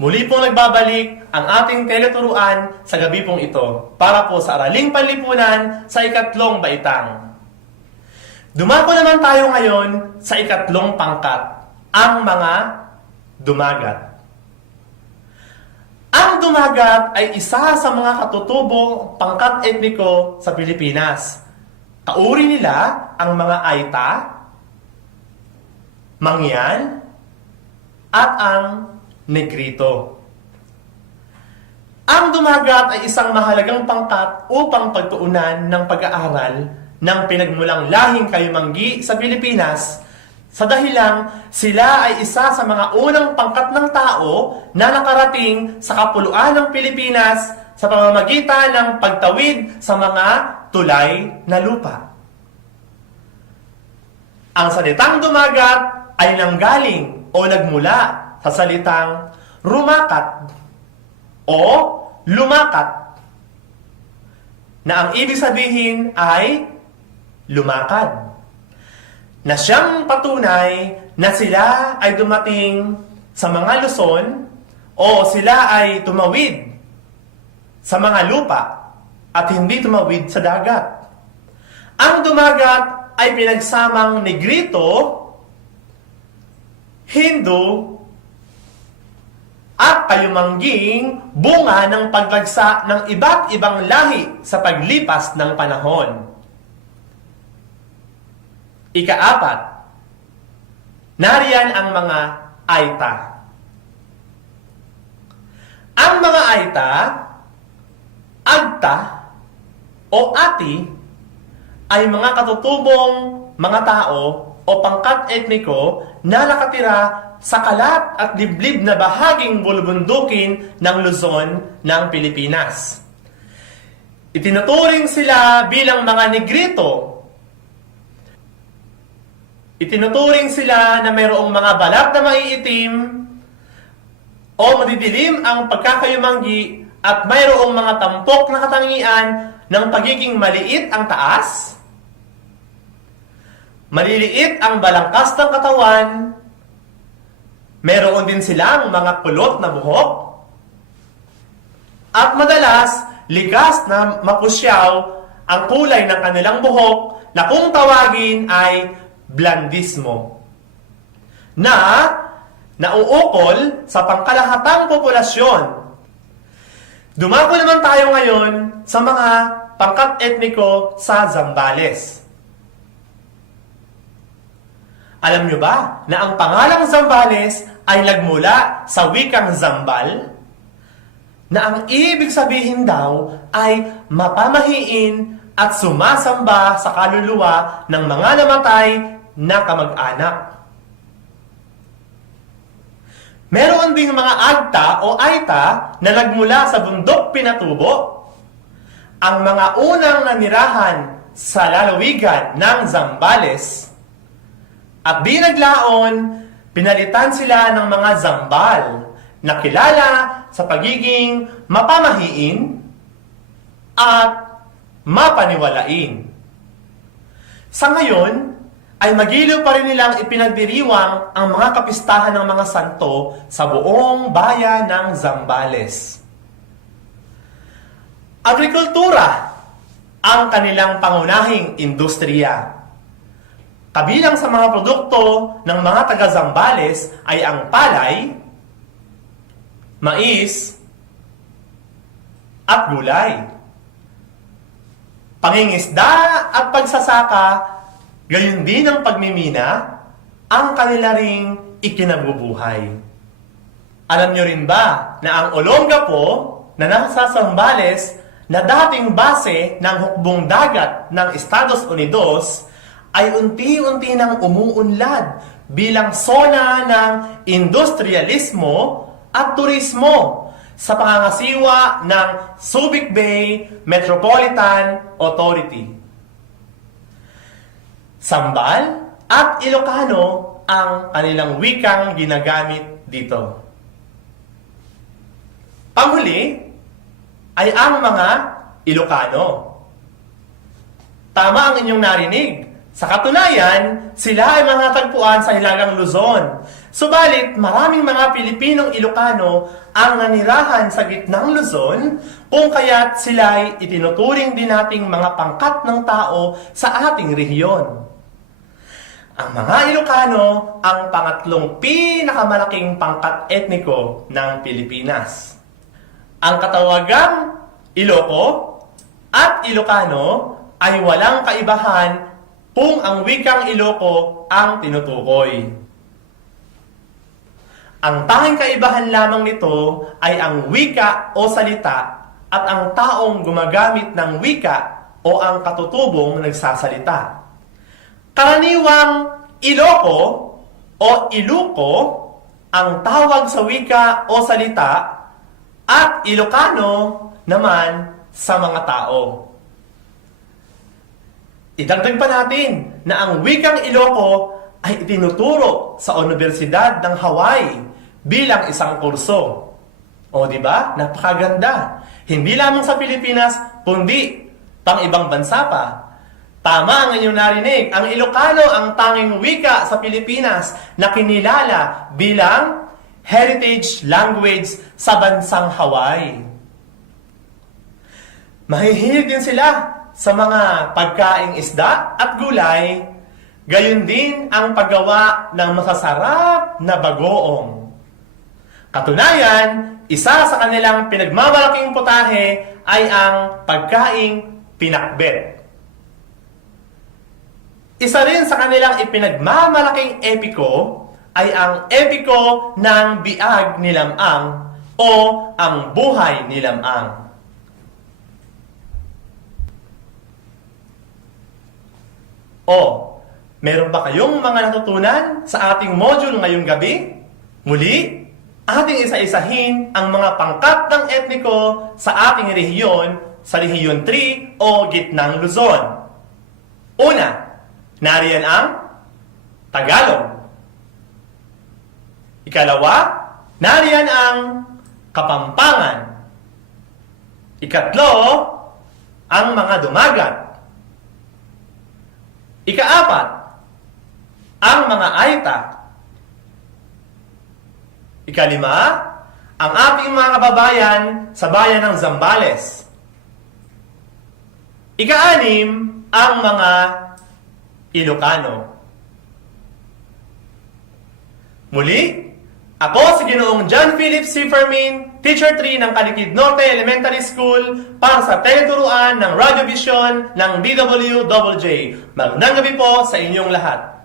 Muli pong nagbabalik ang ating teleturuan sa gabi pong ito para po sa Araling Panlipunan sa ikatlong baitang. Dumako naman tayo ngayon sa ikatlong pangkat, ang mga dumagat. Ang dumagat ay isa sa mga katutubong pangkat etniko sa Pilipinas. Kauri nila ang mga Aita, Mangyan, at ang Negrito. Ang dumagat ay isang mahalagang pangkat upang pagtuunan ng pag-aaral ng pinagmulang lahing Kayumanggi sa Pilipinas sa dahilang sila ay isa sa mga unang pangkat ng tao na nakarating sa kapuluan ng Pilipinas sa pamamagitan ng pagtawid sa mga tulay na lupa. Ang salitang dumagat ay nanggaling o nagmula sa salitang rumakat o lumakat na ang ibig sabihin ay lumakad, na siyang patunay na sila ay dumating sa mga Luzon o sila ay tumawid sa mga lupa at hindi tumawid sa dagat. Ang dumagat ay pinagsamang Negrito, Hindu, at Kayumangging bunga ng paglagsa ng iba't ibang lahi sa paglipas ng panahon. Ika-4, nariyan ang mga Aita. Ang mga Aita, Agta, o Ati ay mga katutubong mga tao o pangkat etniko na nakatira sa kalat at liblib na bahaging bulubundukin ng Luzon ng Pilipinas. Itinuturing sila bilang mga Negrito. Itinuturing sila na mayroong mga balat na maiitim o madidilim ang pagkakayumanggi at mayroong mga tampok na katangian ng pagiging maliit ang taas, maliliit ang balangkas ng katawan, meron din silang mga kulot na buhok, at madalas, ligas na mapusyaw ang kulay ng kanilang buhok na kung tawagin ay blandismo, na nauukol sa pangkalahatang populasyon. Dumako naman tayo ngayon sa mga pangkat etniko sa Zambales. Alam nyo ba na ang pangalang Zambales ay nagmula sa wikang Zambal, na ang ibig sabihin daw ay mapamahiin at sumasamba sa kaluluwa ng mga namatay na kamag-anak. Meron ding mga Agta o Aita na nagmula sa bundok Pinatubo. Ang mga unang nanirahan sa lalawigan ng Zambales at binaglaon, pinalitan sila ng mga Zambal na kilala sa pagiging mapamahiin at mapaniwalain. Sa ngayon, ay magiliw pa rin nilang ipinagdiriwang ang mga kapistahan ng mga santo sa buong bayan ng Zambales. Agrikultura ang kanilang pangunahing industriya. Kabilang sa mga produkto ng mga taga-Zambales ay ang palay, mais, at gulay. Pangingisda at pagsasaka, gayon din ang pagmimina, ang kanila ring ikinabubuhay. Alam nyo rin ba na ang Olongapo na nasa Zambales na dating base ng hukbong dagat ng Estados Unidos ay unti-unti nang umuunlad bilang zona ng industrialismo at turismo sa pangangasiwa ng Subic Bay Metropolitan Authority. Sambal at Ilocano ang kanilang wikang ginagamit dito. Panghuli ay ang mga Ilocano. Tama ang inyong narinig. Sa katunayan, sila ay mga tagpuan sa Hilagang Luzon Subalit, maraming mga Pilipinong Ilocano ang nanirahan sa gitnang Luzon, kung kaya't sila'y itinuturing din nating mga pangkat ng tao sa ating rehiyon. Ang mga Ilocano ang pangatlong pinakamalaking pangkat etniko ng Pilipinas. Ang katawagang Iloco at Ilocano ay walang kaibahan kung ang wikang Iloco ang tinutukoy. Ang tanging kaibahan lamang nito ay ang wika o salita at ang taong gumagamit ng wika o ang katutubong nagsasalita. Karaniwang Iloco o Iluko ang tawag sa wika o salita at Ilocano naman sa mga tao. Idagdag pa natin na ang wikang Iloco ay itinuturo sa Universidad ng Hawaii bilang isang kurso. O di ba? Napakaganda. Hindi lamang sa Pilipinas, kundi pang ibang bansa pa. Tama ang inyong narinig. Ang Ilocano ang tanging wika sa Pilipinas na kinilala bilang heritage language sa bansang Hawaii. Mahihilig din sila sa mga pagkaing isda at gulay, gayon din ang paggawa ng masasarap na bagoong. Katunayan, isa sa kanilang pinagmamalaking putahe ay ang pagkaing pinakbet. Isa rin sa kanilang ipinagmamalaking epiko ay ang epiko ng Biag ni Lamang o ang Buhay ni Lamang. O, meron ba kayong mga natutunan sa ating module ngayong gabi? Muli, ating isa-isahin ang mga pangkat ng etniko sa ating rehiyon sa Rehiyon 3 o Gitnang Luzon. Una, nariyan ang Tagalog. Ikalawa, nariyan ang Kapampangan. Ikatlo, ang mga Dumagat. Ikaapat, ang mga Aita. Ikalima, ang ating mga kababayan sa bayan ng Zambales. Ikaanim, ang mga Ilocano. Muli, ako si Ginoong John Philip C. Fermin, Teacher 3 ng Calikid Norte Elementary School para sa teleturuan ng Radio Vision ng DWJJ. Magandang gabi po sa inyong lahat.